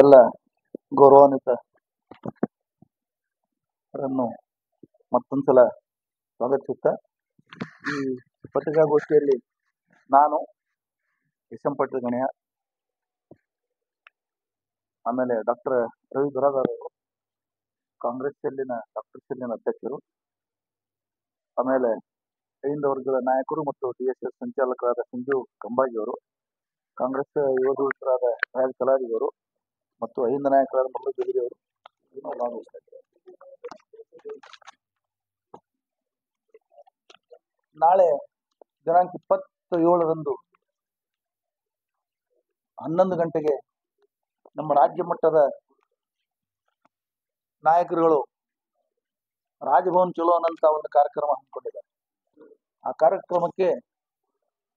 ಎಲ್ಲ ಗೌರವಾನ್ವಿತರನ್ನು ಮತ್ತೊಂದ್ಸಲ ಸ್ವಾಗತಿಸುತ್ತಾ ಈ ಪತ್ರಿಕಾಗೋಷ್ಠಿಯಲ್ಲಿ ನಾನು ಎಸ್ ಎಂ ಪಾಟೀಲ್ ಗಣ್ಯ, ಆಮೇಲೆ ಡಾಕ್ಟರ್ ರವಿ ಬಿರಾದಾರ್ ಅವರು ಕಾಂಗ್ರೆಸ್ ಸೆಲ್ಲಿನ ಅಧ್ಯಕ್ಷರು, ಆಮೇಲೆ ಐಂದ ವರ್ಗದ ನಾಯಕರು ಮತ್ತು DSS ಸಂಚಾಲಕರಾದ ಸಂಜೀವ್ ಕಂಬಾಜಿ ಅವರು, ಕಾಂಗ್ರೆಸ್ ಯುವ ದೂತರಾದ ರಾಜ್ ಕಲಾದಿ ಅವರು ಮತ್ತು ಐಂದ ನಾಯಕರಾದ ಮಲ್ಲು ಬಿದಿರಿ ಅವರು ಭಾಗವಹಿಸ್ತಾರೆ. ನಾಳೆ ದಿನಾಂಕ 27ರಂದು 11 ಗಂಟೆಗೆ ನಮ್ಮ ರಾಜ್ಯ ಮಟ್ಟದ ನಾಯಕರುಗಳು ರಾಜಭವನ್ ಚಲೋ ಅನ್ನಂತ ಒಂದು ಕಾರ್ಯಕ್ರಮ ಹಮ್ಮಿಕೊಂಡಿದ್ದಾರೆ. ಆ ಕಾರ್ಯಕ್ರಮಕ್ಕೆ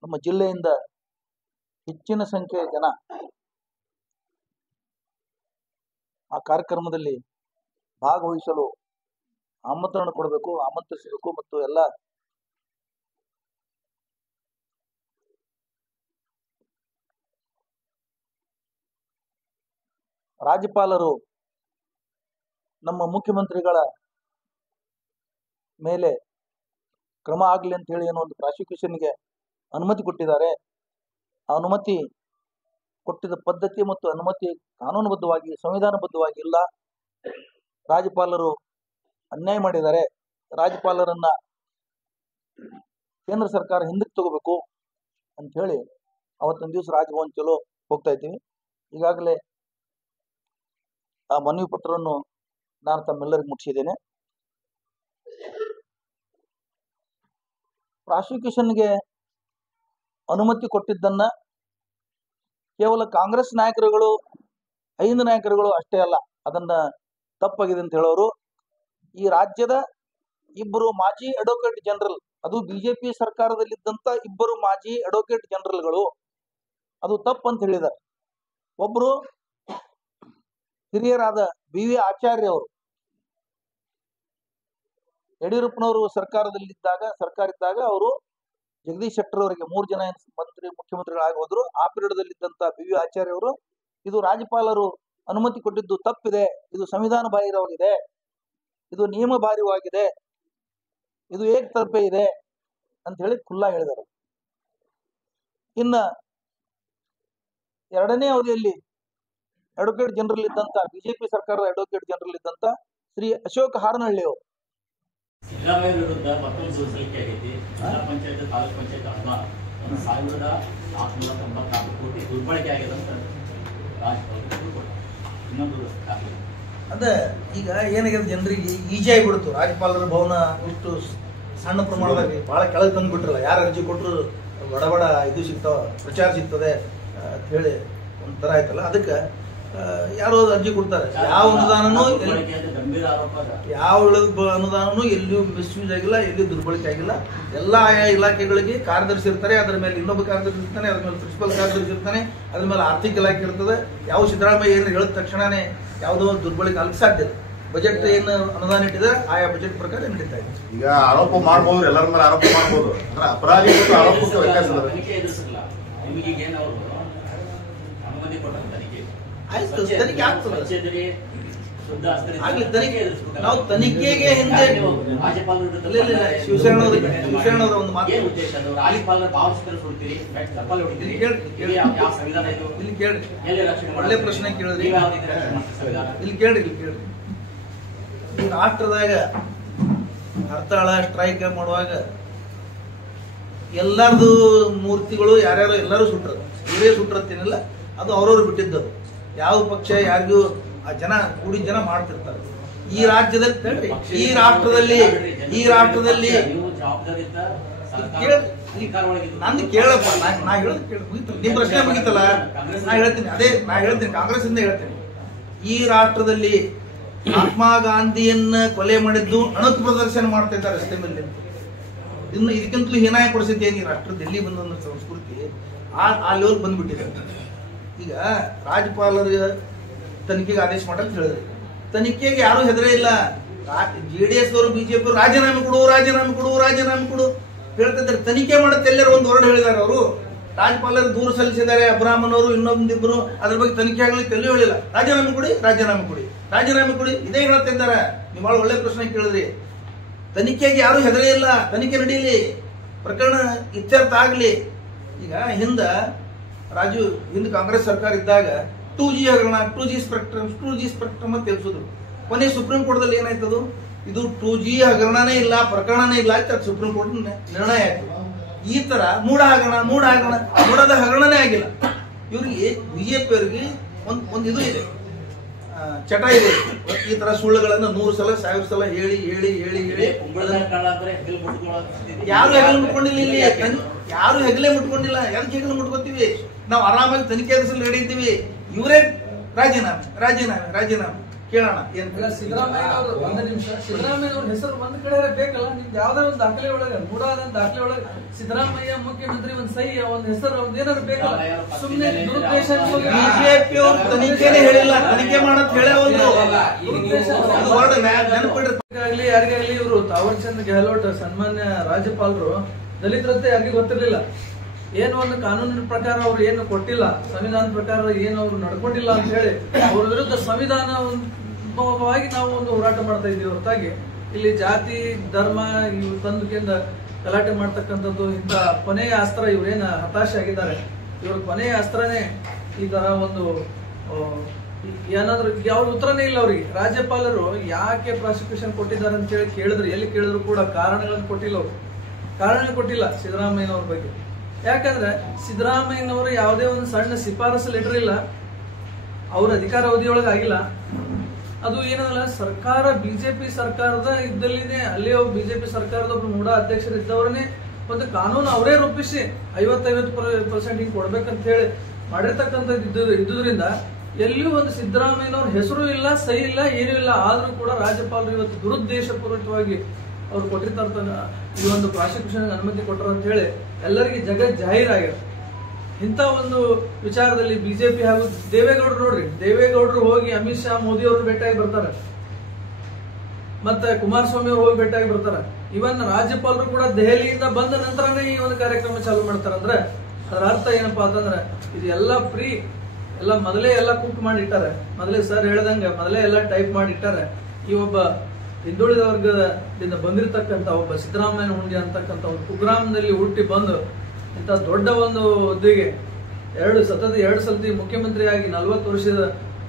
ನಮ್ಮ ಜಿಲ್ಲೆಯಿಂದ ಹೆಚ್ಚಿನ ಸಂಖ್ಯೆಯ ಜನ ಆ ಕಾರ್ಯಕ್ರಮದಲ್ಲಿ ಭಾಗವಹಿಸಲು ಆಮಂತ್ರಿಸಬೇಕು ಮತ್ತು ಎಲ್ಲ ರಾಜ್ಯಪಾಲರು ನಮ್ಮ ಮುಖ್ಯಮಂತ್ರಿಗಳ ಮೇಲೆ ಕ್ರಮ ಆಗಲಿ ಅಂತ ಹೇಳಿ ಏನೋ ಒಂದು ಪ್ರಾಸಿಕ್ಯೂಷನ್ಗೆ ಅನುಮತಿ ಕೊಟ್ಟಿದ್ದಾರೆ. ಆ ಅನುಮತಿ ಕೊಟ್ಟಿದ್ದ ಪದ್ಧತಿ ಮತ್ತು ಅನುಮತಿ ಕಾನೂನುಬದ್ಧವಾಗಿ ಸಂವಿಧಾನಬದ್ಧವಾಗಿ ಇಲ್ಲ. ರಾಜ್ಯಪಾಲರು ಅನ್ಯಾಯ ಮಾಡಿದ್ದಾರೆ. ರಾಜ್ಯಪಾಲರನ್ನ ಕೇಂದ್ರ ಸರ್ಕಾರ ಹಿಂದಕ್ಕೆ ತಗೋಬೇಕು ಅಂತ ಹೇಳಿ ಅವತ್ತೊಂದು ದಿವಸ ರಾಜಭವನ್ ಚಲೋ ಹೋಗ್ತಾ ಇದ್ದೀವಿ. ಈಗಾಗಲೇ ಆ ಮನವಿ ಪತ್ರವನ್ನು ನಾನು ತಮ್ಮೆಲ್ಲರಿಗೂ ಮುಟ್ಟಿಸಿದ್ದೇನೆ. ಪ್ರಾಸಿಕ್ಯೂಷನ್ಗೆ ಅನುಮತಿ ಕೊಟ್ಟಿದ್ದನ್ನ ಕೇವಲ ಕಾಂಗ್ರೆಸ್ ನಾಯಕರುಗಳು, ಐದು ನಾಯಕರುಗಳು ಅಷ್ಟೇ ಅಲ್ಲ, ಅದನ್ನ ತಪ್ಪಾಗಿದೆ ಅಂತ ಹೇಳೋರು. ಈ ರಾಜ್ಯದ ಇಬ್ಬರು ಮಾಜಿ ಅಡ್ವೊಕೇಟ್ ಜನರಲ್, ಅದು ಬಿಜೆಪಿ ಸರ್ಕಾರದಲ್ಲಿದ್ದಂತ ಇಬ್ಬರು ಮಾಜಿ ಅಡ್ವೊಕೇಟ್ ಜನರಲ್ಗಳು ಅದು ತಪ್ಪಂತ ಹೇಳಿದ್ದಾರೆ. ಒಬ್ರು ಹಿರಿಯರಾದ BV ಆಚಾರ್ಯ ಅವರು ಯಡಿಯೂರಪ್ಪನವರು ಸರ್ಕಾರ ಇದ್ದಾಗ ಅವರು ಜಗದೀಶ್ ಶೆಟ್ಟರ್ ಅವರಿಗೆ 3 ಜನ ಮುಖ್ಯಮಂತ್ರಿಗಳಾಗಿ ಹೋದ್ರು. ಆ ಪೀರಿಯಡ್ದಲ್ಲಿದ್ದಂತ BV ಆಚಾರ್ಯ ಅವರು ಇದು ರಾಜ್ಯಪಾಲರು ಅನುಮತಿ ಕೊಟ್ಟಿದ್ದು ತಪ್ಪಿದೆ, ಇದು ಸಂವಿಧಾನ ಬಾಹಿರವಾಗಿದೆ, ಇದು ನಿಯಮ ಬಾಹಿರವಾಗಿದೆ, ಇದು ಏಕತರಫೆ ಇದೆ ಅಂತ ಹೇಳಿ ಖುಲ್ಲಾ ಹೇಳಿದರು. ಇನ್ನ ಎರಡನೇ ಅವಧಿಯಲ್ಲಿ ಅಡ್ವೊಕೇಟ್ ಜನರಲ್ ಇದ್ದಂತ ಬಿಜೆಪಿ ಸರ್ಕಾರದ ಅಡ್ವೊಕೇಟ್ ಜನರಲ್ ಇದ್ದಂತ ಶ್ರೀ ಅಶೋಕ್ ಹಾರನಹಳ್ಳಿ ಅವರು ಸಿದ್ದರಾಮಯ್ಯ ವಿರುದ್ಧ ಮತ್ತೊಂದು ಸೋಸಲಿಕೆ ಆಗೈತಿ. ಜಿಲ್ಲಾ ಪಂಚಾಯತ್ ತಾಲೂಕ್ ಪಂಚಾಯತ್ ಅನುದಾನ 1494 ಕೋಟಿ ದುರ್ಬಳಕೆ ಆಗಿದೆ ಅಂತ ಇನ್ನೊಂದು ಅದೇ ಈಗ ಏನಾಗಿದೆ, ಜನರಿಗೆ ಈಜಿ ಆಗಿಬಿಡ್ತು. ರಾಜ್ಯಪಾಲರ ಭವನ ಇಷ್ಟು ಸಣ್ಣ ಪ್ರಮಾಣದಲ್ಲಿ ಬಹಳ ಕೆಳಗೆ ತಂದು ಬಿಟ್ರಲ್ಲ, ಯಾರು ಅರ್ಜಿ ಕೊಟ್ಟರು ಬಡ ಇದು ಸಿಗ್ತಾವ, ಪ್ರಚಾರ ಸಿಗ್ತದೆ ಅಂತ ಹೇಳಿ ಒಂಥರ ಆಯ್ತಲ್ಲ. ಅದಕ್ಕೆ ಯಾರೋ ಅರ್ಜಿ ಕೊಡ್ತಾರೆ. ಯಾವ ಅನುದಾನನೂ ಎಲ್ಲಿಯೂ ಮಿಸ್ಯೂಸ್ ಆಗಿಲ್ಲ, ಎಲ್ಲಿಯೂ ದುರ್ಬಳಕೆ ಆಗಿಲ್ಲ. ಎಲ್ಲ ಆಯಾ ಇಲಾಖೆಗಳಿಗೆ ಕಾರ್ಯದರ್ಶಿ ಇರ್ತಾರೆ, ಅದರ ಮೇಲೆ ಇನ್ನೊಬ್ಬ ಕಾರ್ಯದರ್ಶಿ ಇರ್ತಾನೆ, ಅದ್ರ ಮೇಲೆ ಪ್ರಿನ್ಸಿಪಲ್ ಕಾರ್ಯದರ್ಶಿ ಇರ್ತಾನೆ, ಅದ್ರ ಮೇಲೆ ಆರ್ಥಿಕ ಇಲಾಖೆ ಇರ್ತದೆ. ಯಾವ ಸಿದ್ದರಾಮಯ್ಯ ಏನು ಹೇಳಿದ ತಕ್ಷಣನೇ ಯಾವುದೋ ಒಂದು ದುರ್ಬಳಕೆ ಆಗಲಿಕ್ಕೆ ಸಾಧ್ಯ ಇಲ್ಲ. ಬಜೆಟ್ ಏನು ಅನುದಾನ ಇಟ್ಟಿದೆ ಆಯಾ ಬಜೆಟ್ ಪ್ರಕಾರ ನಡೀತಾ ಇದೆ. ಈಗ ಆರೋಪ ಮಾಡಬಹುದು, ಎಲ್ಲರ ಮೇಲೆ ಆರೋಪ ಮಾಡಬಹುದು, ಅಪರಾಧಿ ಮತ್ತು ಆರೋಪಕ್ಕೆ ವ್ಯತ್ಯಾಸ ಇದೆ. ಆಯ್ತು, ತನಿಖೆ ಆಗ್ತದೆ. ನಾವು ತನಿಖೆಗೆ ಹಿಂದೆ ಶಿವಸೇನವರ ಒಂದು ಮಾತು ಒಳ್ಳೆ ಪ್ರಶ್ನೆ ಕೇಳಿದ್ರಿ. ಇಲ್ಲಿ ಕೇಳ್ರಿ, ಈ ರಾಷ್ಟ್ರದಾಗ ಹರ್ತಾಳ ಸ್ಟ್ರೈಕ್ ಮಾಡುವಾಗ ಎಲ್ಲಾರ್ದು ಮೂರ್ತಿಗಳು ಯಾರ್ಯಾರು ಎಲ್ಲರೂ ಸುಟ್ರ, ಇವರೇ ಸುಟ್ರತ್ತೇನಿಲ್ಲ, ಅದು ಅವ್ರವ್ರು ಬಿಟ್ಟಿದ್ದದು. ಯಾವ ಪಕ್ಷ ಯಾರಿಗೂ ಆ ಜನ ಕೂಡಿ ಜನ ಮಾಡ್ತಿರ್ತಾರೆ. ಈ ರಾಜ್ಯದಲ್ಲಿ ನಂದು ಕೇಳಪ್ಪ, ನಾ ಹೇಳೋದು ಕೇಳ, ನಿಮ್ ಪ್ರಶ್ನೆ ಮುಗಿತಲ್ಲ, ನಾ ಹೇಳ್ತೀನಿ ಕಾಂಗ್ರೆಸ್ ಇಂದ ಹೇಳ್ತೀನಿ. ಈ ರಾಷ್ಟ್ರದಲ್ಲಿ ಮಹಾತ್ಮ ಗಾಂಧಿಯನ್ನ ಕೊಲೆ ಮಾಡಿದ್ದು ಅಣಕು ಪ್ರದರ್ಶನ ಮಾಡ್ತಾ ಇದ್ದಾರೆ ರಸ್ತೆ ಮೇಲೆ. ಇನ್ನು ಇದಕ್ಕಿಂತಲೂ ಹೀನಾಯ ಪರಿಸ್ಥಿತಿ ಏನು ಈ ರಾಷ್ಟ್ರದ ಎಲ್ಲಿ ಬಂದ ಸಂಸ್ಕೃತಿ ಆ ಲೆವೆಲ್ ಬಂದ್ಬಿಟ್ಟಿದೆ. ಈಗ ರಾಜ್ಯಪಾಲರು ತನಿಖೆಗೆ ಆದೇಶ ಮಾಡಕ್ಕೆ ಹೇಳಿದ್ರಿ, ತನಿಖೆಗೆ ಯಾರು ಹೆದರೇ ಇಲ್ಲ. JDS ಅವರು BJP ಅವರು ರಾಜೀನಾಮೆ ಕೊಡು ಹೇಳ್ತಾ ಇದ್ದಾರೆ. ತನಿಖೆ ಮಾಡುತ್ತೆ ಎಲ್ಲರೂ ಒಂದು ವರ್ಡ್ ಹೇಳಿದ್ದಾರೆ ಅವರು. ರಾಜ್ಯಪಾಲರು ದೂರು ಸಲ್ಲಿಸಿದ್ದಾರೆ. ಅಬ್ರಾಹ್ಮನ್ ಅವರು ಇನ್ನೊಂದಿಬ್ಬರು ಅದ್ರ ಬಗ್ಗೆ ತನಿಖೆ ಆಗಲಿಕ್ಕೆ ಎಲ್ಲಿ ಹೇಳಿಲ್ಲ. ರಾಜೀನಾಮೆ ಕೊಡಿ, ರಾಜೀನಾಮೆ ಕೊಡಿ, ರಾಜೀನಾಮೆ ಕೊಡಿ, ಇದೇ ಹೇಳ್ತಿದ್ದಾರೆ. ನೀವು ಬಹಳ ಒಳ್ಳೆ ಪ್ರಶ್ನೆ ಕೇಳಿದ್ರಿ. ತನಿಖೆಗೆ ಯಾರು ಹೆದರೇ ಇಲ್ಲ. ತನಿಖೆ ನಡೀಲಿ, ಪ್ರಕರಣ ಇತ್ಯರ್ಥ ಆಗಲಿ. ಈಗ ಹಿಂದ ಕಾಂಗ್ರೆಸ್ ಸರ್ಕಾರ ಇದ್ದಾಗ 2G ಹಗರಣ, 2G ಸ್ಪೆಕ್ಟ್ರಮ್ ಅಂತ ತಿಳಿಸಿದ್ರು. ಕೊನೆ ಸುಪ್ರೀಂ ಕೋರ್ಟ್ದಲ್ಲಿ ಏನಾಯ್ತದು, ಇದು 2G ಹಗರಣನೇ ಇಲ್ಲ, ಪ್ರಕರಣನೇ ಇಲ್ಲ ಅಂತ ಸುಪ್ರೀಂ ಕೋರ್ಟ್ ನಿರ್ಣಯ ಆಯ್ತು. ಈ ತರ ಮೂಡದ ಹಗರಣನೇ ಆಗಿಲ್ಲ. ಇವ್ರಿಗೆ ಬಿಜೆಪಿ ಅವರಿಗೆ ಒಂದು ಇದು ಇದೆ, ಚಟ ಇದೆ. ಈ ತರ ಸುಳ್ಳುಗಳನ್ನ 100 ಸಲ 1000 ಸಲ ಹೇಳಿ ಯಾರು ಹೆಗಲು ಮುಟ್ಕೊಂಡಿಲ್ಲ. ಇಲ್ಲಿ ಯಾರು ಹೆಗಲೇ ಮುಟ್ಕೊಂಡಿಲ್ಲ. ಯಾಕೆ ಹೆಗಲು ಮುಟ್ಕೋತೀವಿ ನಾವು? ಆರಾಮಾಗಿ ತನಿಖೆ ಎದುರಿಸಲು ನಡೆಯಿದ್ದೀವಿ. ಇವರೇ ರಾಜೀನಾಮೆ ಕೇಳೋಣ. ಸಿದ್ದರಾಮಯ್ಯ ಅವರು ಒಂದು ನಿಮಿಷ, ಸಿದ್ದರಾಮಯ್ಯ ಅವ್ರ ಹೆಸರು ಒಂದ್ ಕಡೆ ಬೇಕಲ್ಲ. ನಿಮ್ಗೆ ಯಾವ್ದಾರ ಒಂದು ದಾಖಲೆ ಒಳಗೆ, ಮೂಡಾದ ದಾಖಲೆ ಒಳಗೆ ಸಿದ್ದರಾಮಯ್ಯ ಮುಖ್ಯಮಂತ್ರಿ ಒಂದ್ ಸಹಿ, ಒಂದ್ ಹೆಸರು, ಒಂದ್ ಏನಾದ್ರು ಬೇಕಲ್ಲ. ಸುಮ್ಮನೆ ದುರುದ್ದೇಶ. ಬಿಜೆಪಿ ಅವರು ತನಿಖೆನೇ ಹೇಳಿಲ್ಲ, ತನಿಖೆ ಮಾಡತ್ ಹೇಳವಲ್ರು. ನೆನಪಿಡ್ರಿ, ಯಾರಿಗಾಗ್ಲಿ ಇವರು ತಾವರ್ ಚಂದ್ ಗೆಹ್ಲೋಟ್ ಸನ್ಮಾನ್ಯ ರಾಜ್ಯಪಾಲರು ದಲಿತರಂತೆ ಯಾರಿಗೂ ಗೊತ್ತಿರ್ಲಿಲ್ಲ. ಏನು ಒಂದು ಕಾನೂನಿನ ಪ್ರಕಾರ ಅವ್ರು ಏನು ಕೊಟ್ಟಿಲ್ಲ, ಸಂವಿಧಾನ ಪ್ರಕಾರ ಏನು ಅವ್ರು ನಡ್ಕೊಂಡಿಲ್ಲ ಅಂತ ಹೇಳಿ ಅವ್ರ ವಿರುದ್ಧ ಸಂವಿಧಾನವಾಗಿ ನಾವು ಒಂದು ಹೋರಾಟ ಮಾಡ್ತಾ ಇದ್ದೀವಿ ಹೊರತಾಗಿ ಇಲ್ಲಿ ಜಾತಿ ಧರ್ಮ ಇವ್ ತಂದುಕಿಂದ ಗಲಾಟೆ ಮಾಡ್ತಕ್ಕಂಥದ್ದು ಇಂಥ ಕೊನೆಯ ಅಸ್ತ್ರ. ಇವ್ರೇನ ಹತಾಶೆ ಆಗಿದ್ದಾರೆ, ಇವ್ರ ಕೊನೆಯ ಅಸ್ತ್ರನೇ ಈ ತರ ಒಂದು ಏನಾದ್ರು ಯಾವ ಉತ್ತರನೇ ಇಲ್ಲ ಅವ್ರಿಗೆ. ರಾಜ್ಯಪಾಲರು ಯಾಕೆ ಪ್ರಾಸಿಕ್ಯೂಷನ್ ಕೊಟ್ಟಿದ್ದಾರೆ ಅಂತ ಹೇಳಿ ಕೇಳಿದ್ರು, ಎಲ್ಲಿ ಕೇಳಿದ್ರು ಕೂಡ ಕಾರಣಗಳನ್ನು ಕೊಟ್ಟಿಲ್ಲ. ಅವರು ಕಾರಣ ಕೊಟ್ಟಿಲ್ಲ ಸಿದ್ದರಾಮಯ್ಯನವ್ರ ಬಗ್ಗೆ. ಯಾಕಂದ್ರೆ ಸಿದ್ದರಾಮಯ್ಯನವರು ಯಾವುದೇ ಒಂದು ಸಣ್ಣ ಶಿಫಾರಸು ಲೆಟರ್ ಇಲ್ಲ, ಅವ್ರ ಅಧಿಕಾರ ಅವಧಿಯೊಳಗೆ ಆಗಿಲ್ಲ. ಅದು ಏನಲ್ಲ, ಸರ್ಕಾರ ಬಿಜೆಪಿ ಸರ್ಕಾರದ ಇದ್ದಲ್ಲಿನೇ ಅಲ್ಲಿ ಬಿಜೆಪಿ ಸರ್ಕಾರದ ಒಬ್ರು ಮೂಡ ಅಧ್ಯಕ್ಷರಿದ್ದವರನ್ನೇ ಒಂದು ಕಾನೂನು ಅವರೇ ರೂಪಿಸಿ 50-50% ಹಿಂಗ್ ಕೊಡ್ಬೇಕಂತ ಹೇಳಿ ಮಾಡಿರ್ತಕ್ಕಂಥದ್ದು ಇದ್ದುದ್ರಿಂದ ಎಲ್ಲಿಯೂ ಒಂದು ಸಿದ್ದರಾಮಯ್ಯನವ್ರ ಹೆಸರು ಇಲ್ಲ, ಸಹಿ ಇಲ್ಲ, ಏನೂ ಇಲ್ಲ. ಆದ್ರೂ ಕೂಡ ರಾಜ್ಯಪಾಲರು ಇವತ್ತು ದುರುದ್ದೇಶಪೂರ್ವಕವಾಗಿ ಅವ್ರು ಕೊಟ್ಟಿರ್ತಾರ ಈ ಒಂದು ಪ್ರಾಸಿಕ್ಯೂಷನ್ ಅನುಮತಿ ಕೊಟ್ಟರು ಅಂತ ಹೇಳಿ ಎಲ್ಲರಿಗೆ ಜಗತ್ ಜಾಹೀರಾಗ್ಯದ. ಇಂಥ ಒಂದು ವಿಚಾರದಲ್ಲಿ ಬಿಜೆಪಿ ಹಾಗೂ ದೇವೇಗೌಡರು ನೋಡ್ರಿ, ದೇವೇಗೌಡರು ಹೋಗಿ ಅಮಿತ್ ಶಾ ಮೋದಿ ಅವರು ಭೇಟಿಯಾಗಿ ಬರ್ತಾರೆ, ಮತ್ತೆ ಕುಮಾರಸ್ವಾಮಿ ಅವರು ಹೋಗಿ ಭೇಟಿಯಾಗಿ ಬರ್ತಾರೆ. ಇವನ್ ರಾಜ್ಯಪಾಲರು ಕೂಡ ದೆಹಲಿಯಿಂದ ಬಂದ ನಂತರನೇ ಈ ಒಂದು ಕಾರ್ಯಕ್ರಮ ಚಾಲೂ ಮಾಡ್ತಾರೆ. ಅಂದ್ರೆ ಅದರ ಅರ್ಥ ಏನಪ್ಪಾ ಅಂತಂದ್ರೆ ಇದು ಎಲ್ಲ ಫ್ರೀ, ಎಲ್ಲ ಮೊದಲೇ ಎಲ್ಲ ಕುಕ್ ಮಾಡಿ ಇಟ್ಟಾರೆ. ಮೊದಲೇ ಸರ್ ಹೇಳ್ದಂಗ ಮೊದಲೇ ಎಲ್ಲ ಟೈಪ್ ಮಾಡಿ ಇಟ್ಟಾರೆ. ಈ ಒಬ್ಬ ಹಿಂದುಳಿದ ವರ್ಗದಿಂದ ಬಂದಿರತಕ್ಕಂತ ಒಬ್ಬ ಸಿದ್ದರಾಮಯ್ಯ ಹುಂಡಿ ಅಂತಕ್ಕಂಥ ಒಂದು ಕುಗ್ರಾಮದಲ್ಲಿ ಹುಟ್ಟಿ ಬಂದು ಇಂಥ ದೊಡ್ಡ ಒಂದು ಹುದ್ದೆಗೆ ಎರಡು ಸಲತಿ ಮುಖ್ಯಮಂತ್ರಿಯಾಗಿ 40 ವರ್ಷದ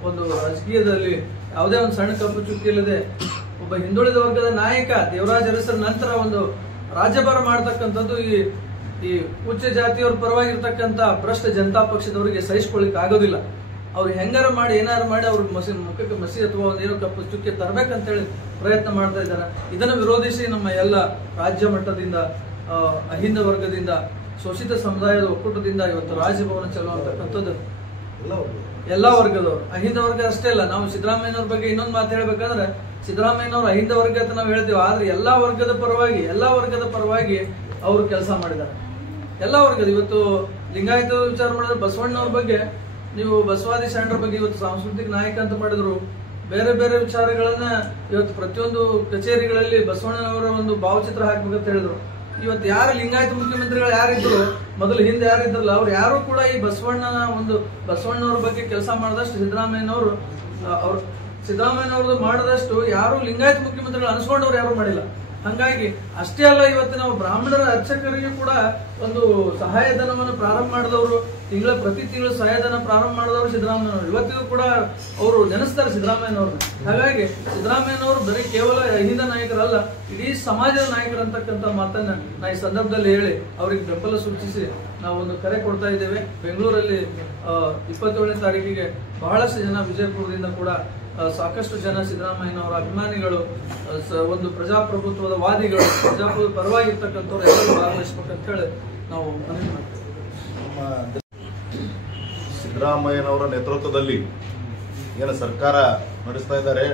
ಒಂದು ರಾಜಕೀಯದಲ್ಲಿ ಯಾವುದೇ ಒಂದು ಸಣ್ಣ ಕಪ್ಪು ಚುಕ್ಕಿ ಇಲ್ಲದೆ ಒಬ್ಬ ಹಿಂದುಳಿದ ವರ್ಗದ ನಾಯಕ ದೇವರಾಜ ಅರಸರ ನಂತರ ಒಂದು ರಾಜ್ಯಭಾರ ಮಾಡ್ತಕ್ಕಂಥದ್ದು ಈ ಉಚ್ಚ ಜಾತಿಯವ್ರ ಪರವಾಗಿರ್ತಕ್ಕಂಥ ಭ್ರಷ್ಟ ಜನತಾ ಪಕ್ಷದವರಿಗೆ ಸಹಿಸಿಕೊಳ್ಳಿಕ್ ಆಗೋದಿಲ್ಲ. ಅವ್ರು ಹೆಂಗಾರ ಮಾಡಿ ಏನಾರು ಮಾಡಿ ಅವ್ರ ಮುಖಕ್ಕೆ ಮಸಿ ಅಥವಾ ಒಂದೇನೋ ಕಪ್ಪು ಚುಕ್ಕೆ ತರಬೇಕಂತೇಳಿ ಪ್ರಯತ್ನ ಮಾಡ್ತಾ ಇದ್ದಾರೆ. ಇದನ್ನು ವಿರೋಧಿಸಿ ನಮ್ಮ ಎಲ್ಲ ರಾಜ್ಯ ಮಟ್ಟದಿಂದ, ಅಹಿಂದ ವರ್ಗದಿಂದ, ಶೋಷಿತ ಸಮುದಾಯದ ಒಕ್ಕೂಟದಿಂದ ಇವತ್ತು ರಾಜಭವನ ಚಲೋ ಅಂತಕ್ಕಂಥದ್ದು ಎಲ್ಲಾ ವರ್ಗದವರು, ಅಹಿಂದ ವರ್ಗ ಅಷ್ಟೇ ಅಲ್ಲ. ನಾವು ಸಿದ್ದರಾಮಯ್ಯನವ್ರ ಬಗ್ಗೆ ಇನ್ನೊಂದು ಮಾತು ಹೇಳ್ಬೇಕಂದ್ರೆ, ಸಿದ್ದರಾಮಯ್ಯನವ್ರು ಅಹಿಂದ ವರ್ಗ ಅಂತ ನಾವು ಹೇಳ್ತೀವಿ, ಆದ್ರೆ ಎಲ್ಲಾ ವರ್ಗದ ಪರವಾಗಿ ಅವರು ಕೆಲಸ ಮಾಡಿದ್ದಾರೆ. ಎಲ್ಲಾ ವರ್ಗದ ಇವತ್ತು ಲಿಂಗಾಯತ ವಿಚಾರ ಮಾಡಿದ್ರೆ ಬಸವಣ್ಣವ್ರ ಬಗ್ಗೆ, ನೀವು ಬಸವಾದಿ ಶರಣರ ಬಗ್ಗೆ ಇವತ್ತು ಸಾಂಸ್ಕೃತಿಕ ನಾಯಕ ಅಂತ ಮಾಡಿದ್ರು. ಬೇರೆ ಬೇರೆ ವಿಚಾರಗಳನ್ನ ಇವತ್ತು ಪ್ರತಿಯೊಂದು ಕಚೇರಿಗಳಲ್ಲಿ ಬಸವಣ್ಣನವರ ಒಂದು ಭಾವಚಿತ್ರ ಹಾಕ್ಬೇಕಂತ ಹೇಳಿದ್ರು. ಇವತ್ತು ಯಾರು ಲಿಂಗಾಯತ ಮುಖ್ಯಮಂತ್ರಿಗಳು ಯಾರಿದ್ರು, ಮೊದಲು ಹಿಂದೆ ಯಾರಿದ್ರಲ್ಲ, ಅವ್ರು ಯಾರು ಕೂಡ ಈ ಬಸವಣ್ಣವ್ರ ಬಗ್ಗೆ ಕೆಲಸ ಮಾಡಿದಷ್ಟು ಸಿದ್ದರಾಮಯ್ಯನವ್ರದ್ದು ಮಾಡಿದಷ್ಟು ಯಾರು ಲಿಂಗಾಯತ ಮುಖ್ಯಮಂತ್ರಿಗಳು ಅನ್ಸ್ಕೊಂಡವ್ರು ಯಾರು ಮಾಡಿಲ್ಲ. ಹಂಗಾಗಿ ಅಷ್ಟೇ ಅಲ್ಲ, ಇವತ್ತು ನಾವು ಬ್ರಾಹ್ಮಣರ ಅರ್ಚಕರಿಗೆ ಕೂಡ ಒಂದು ಸಹಾಯಧನವನ್ನು ಪ್ರಾರಂಭ ಮಾಡಿದವರು, ಪ್ರತಿ ತಿಂಗಳು ಸಹಾಯಧನ ಪ್ರಾರಂಭ ಮಾಡಿದವರು ಸಿದ್ದರಾಮಯ್ಯನವರು. ಇವತ್ತಿಗೂ ಕೂಡ ಅವರು ನೆನೆಸ್ತಾರೆ ಸಿದ್ದರಾಮಯ್ಯನವ್ರನ್ನ. ಹಾಗಾಗಿ ಸಿದ್ದರಾಮಯ್ಯನವರು ಬರೀ ಕೇವಲ ಅಹಿಂದ ನಾಯಕರಲ್ಲ, ಇಡೀ ಸಮಾಜದ ನಾಯಕರಂತಕ್ಕಂಥ ಮಾತನ್ನ ನಾ ಈ ಸಂದರ್ಭದಲ್ಲಿ ಹೇಳಿ ಅವರಿಗೆ ಬೆಂಬಲ ಸೂಚಿಸಿ ನಾವು ಒಂದು ಕರೆ ಕೊಡ್ತಾ ಇದ್ದೇವೆ. ಬೆಂಗಳೂರಲ್ಲಿ 27ನೇ ತಾರೀಕಿಗೆ ಬಹಳಷ್ಟು ಜನ, ವಿಜಯಪುರದಿಂದ ಕೂಡ ಸಾಕಷ್ಟು ಜನ ಸಿದ್ದರಾಮಯ್ಯನವರ ಅಭಿಮಾನಿಗಳು, ಒಂದು ಪ್ರಜಾಪ್ರಭುತ್ವದ ವಾದಿಗಳು, ಪ್ರಜಾಪ್ರಭುತ್ವ ಪರವಾಗಿರ್ತಕ್ಕಂಥವ್ರು ಎಲ್ಲರೂ ಭಾಗವಹಿಸಬೇಕಂತ ಹೇಳಿ ನಾವು ಮನವಿ ಮಾಡ್ತೇವೆ. ಸಿದ್ದರಾಮಯ್ಯನವರ ನೇತೃತ್ವದಲ್ಲಿ ಏನು ಸರ್ಕಾರ ನಡೆಸ್ತಾ ಇದ್ದಾರೆ,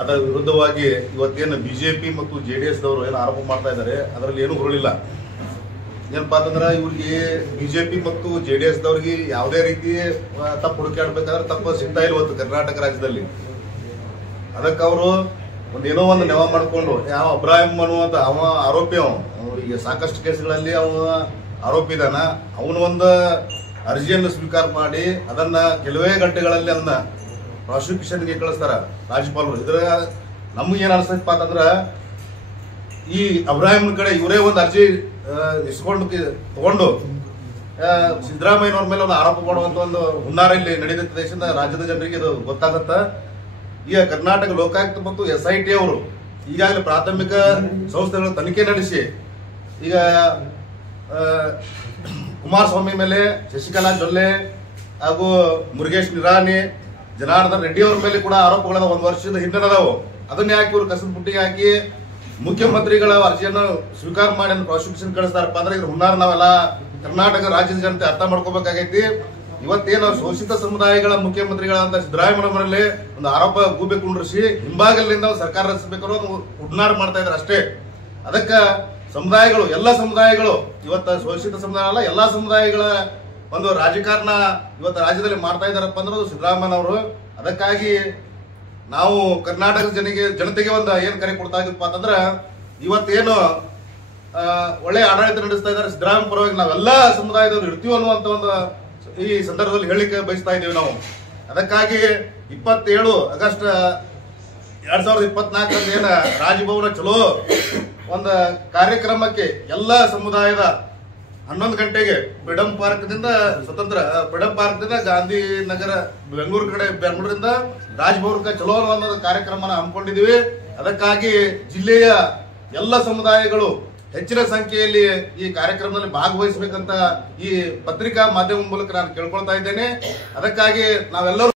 ಅದರ ವಿರುದ್ಧವಾಗಿ ಇವತ್ತೇನು ಬಿಜೆಪಿ ಮತ್ತು JDS ದವರು ಏನು ಆರೋಪ ಮಾಡ್ತಾ ಇದ್ದಾರೆ, ಅದರಲ್ಲಿ ಏನೂ ಹುರುಳಿಲ್ಲ. ಏನಪ್ಪಾ ಅಂತಂದ್ರೆ ಇವ್ರಿಗೆ ಬಿಜೆಪಿ ಮತ್ತು JDS ದವ್ರಿಗೆ ಯಾವುದೇ ರೀತಿ ತಪ್ಪು ಹುಡುಕಾಡ್ಬೇಕಾದ್ರೆ ತಪ್ಪು ಸಿಗ್ತಾ ಇಲ್ಲ ಇವತ್ತು ಕರ್ನಾಟಕ ರಾಜ್ಯದಲ್ಲಿ. ಅದಕ್ಕೆ ಅವರು ಏನೋ ಒಂದು ನೆವ ಮಾಡಿಕೊಂಡು, ಯಾವ ಅಬ್ರಾಹಿಂ ಅನ್ನುವಂತ ಅವ ಆರೋಪಿ, ಈಗ ಸಾಕಷ್ಟು ಕೇಸ್ಗಳಲ್ಲಿ ಆರೋಪಿ ಇದಾನ, ಅವನು ಒಂದು ಅರ್ಜಿಯನ್ನು ಸ್ವೀಕಾರ ಮಾಡಿ ಅದನ್ನ ಕೆಲವೇ ಗಂಟೆಗಳಲ್ಲಿ ಅದನ್ನ ಪ್ರಾಸಿಕ್ಯೂಷನ್ಗೆ ಕಳಿಸ್ತಾರ ರಾಜ್ಯಪಾಲರು. ಇದ್ರ ನಮ್ಗೆ ಏನ್ ಅನ್ಸತ್ತಪ್ಪ ಅಂತಂದ್ರ ಈ ಅಬ್ರಾಹಿಂ ಕಡೆ ಇವರೇ ಒಂದು ಅರ್ಜಿ ತಗೊಂಡು ಸಿದ್ದರಾಮಯ್ಯನವ್ರ ಮೇಲೆ ಒಂದು ಆರೋಪ ಮಾಡುವಂತ ಒಂದು ಹುನ್ನಾರ ಇಲ್ಲಿ ನಡೆಯುತ್ತೆ ದೇಶದ ರಾಜ್ಯದ ಜನರಿಗೆ ಇದು ಗೊತ್ತಾಗತ್ತ. ಈಗ ಕರ್ನಾಟಕ ಲೋಕಾಯುಕ್ತ ಮತ್ತು SIT ಅವರು ಈಗಾಗಲೇ ಪ್ರಾಥಮಿಕ ಸಂಸ್ಥೆಗಳ ತನಿಖೆ ನಡೆಸಿ ಈಗ ಕುಮಾರಸ್ವಾಮಿ ಮೇಲೆ, ಶಶಿಕಲಾ ಜೊಲ್ಲೆ ಹಾಗೂ ಮುರುಗೇಶ್ ನಿರಾಣಿ, ಜನಾರ್ದನ್ ರೆಡ್ಡಿ ಅವ್ರ ಮೇಲೆ ಕೂಡ ಆರೋಪಗಳ 1 ವರ್ಷದ ಹಿಂದೆ ಅದಾವು. ಅದನ್ನ ಯಾಕೆ ಇವರು ಕಸದ ಪುಟ್ಟಿಗೆ ಹಾಕಿ ಮುಖ್ಯಮಂತ್ರಿಗಳ ಅರ್ಜಿಯನ್ನು ಸ್ವೀಕಾರ ಮಾಡಿ ಪ್ರಾಸಿಕ್ಯೂಷನ್ ಕಳಿಸ್ತಾರಪ್ಪ ಅಂದ್ರೆ ಇದ್ರ ಹುನ್ನಾರ ನಾವೆಲ್ಲ ಕರ್ನಾಟಕ ರಾಜ್ಯದ ಜನತೆ ಅರ್ಥ ಮಾಡ್ಕೋಬೇಕಾಗೈತಿ. ಇವತ್ತೇನು ಶೋಷಿತ ಸಮುದಾಯಗಳ ಮುಖ್ಯಮಂತ್ರಿಗಳಂತ ಸಿದ್ದರಾಮಯ್ಯನವರಲ್ಲಿ ಒಂದು ಆರೋಪ ಗೂಬೆ ಕುಂಡ್ರಿಸಿ ಹಿಂಬಾಗಲಿಂದ ಸರ್ಕಾರ ರಚಿಸಬೇಕು ಅನ್ನೋದು ಹುನ್ನಾರ ಮಾಡ್ತಾ ಇದ್ದಾರೆ ಅಷ್ಟೇ. ಅದಕ್ಕ ಸಮುದಾಯಗಳು, ಎಲ್ಲ ಸಮುದಾಯಗಳು, ಇವತ್ತ ಶೋಷಿತ ಸಮುದಾಯ ಅಲ್ಲ, ಎಲ್ಲಾ ಸಮುದಾಯಗಳ ಒಂದು ರಾಜಕಾರಣ ಇವತ್ತು ರಾಜ್ಯದಲ್ಲಿ ಮಾಡ್ತಾ ಇದಾರಪ್ಪ ಅಂದ್ರೆ ಸಿದ್ದರಾಮಯ್ಯನವರು. ಅದಕ್ಕಾಗಿ ನಾವು ಕರ್ನಾಟಕದ ಜನತೆಗೆ ಒಂದು ಏನ್ ಕರೆ ಕೊಡ್ತಾ ಇದೀವಪ್ಪ ಅಂತಂದ್ರ ಇವತ್ತೇನು ಒಳ್ಳೆ ಆಡಳಿತ ನಡೆಸ್ತಾ ಇದ್ದಾರೆ ಸಿದ್ದರಾಮಯ್ಯ ಪರವಾಗಿ ನಾವೆಲ್ಲ ಸಮುದಾಯದವರು ಇರ್ತೀವಿ ಅನ್ನುವಂತ ಒಂದು ಈ ಸಂದರ್ಭದಲ್ಲಿ ಹೇಳಿಕೆ ಬಯಸ್ತಾ ಇದ್ದೀವಿ ನಾವು. ಅದಕ್ಕಾಗಿ 27 ಆಗಸ್ಟ್ 2024 ಏನ ರಾಜಭವನ ಚಲೋ ಒಂದು ಕಾರ್ಯಕ್ರಮಕ್ಕೆ ಎಲ್ಲ ಸಮುದಾಯದ 11 ಗಂಟೆಗೆ ಫ್ರೀಡಂ ಪಾರ್ಕ್ನಿಂದ ಗಾಂಧಿ ನಗರ ಬೆಂಗಳೂರಿಂದ ರಾಜಭವನಕ್ಕೆ ಚಲೋ ಅನ್ನೋ ಕಾರ್ಯಕ್ರಮನ ಹಮ್ಮಿಕೊಂಡಿದ್ದೀವಿ. ಅದಕ್ಕಾಗಿ ಜಿಲ್ಲೆಯ ಎಲ್ಲ ಸಮುದಾಯಗಳು ಹೆಚ್ಚಿನ ಸಂಖ್ಯೆಯಲ್ಲಿ ಈ ಕಾರ್ಯಕ್ರಮದಲ್ಲಿ ಭಾಗವಹಿಸಬೇಕಂತ ಈ ಪತ್ರಿಕಾ ಮಾಧ್ಯಮ ಮೂಲಕ ನಾನು ಕೇಳ್ಕೊಳ್ತಾ ಇದ್ದೇನೆ. ಅದಕ್ಕಾಗಿ ನಾವೆಲ್ಲರೂ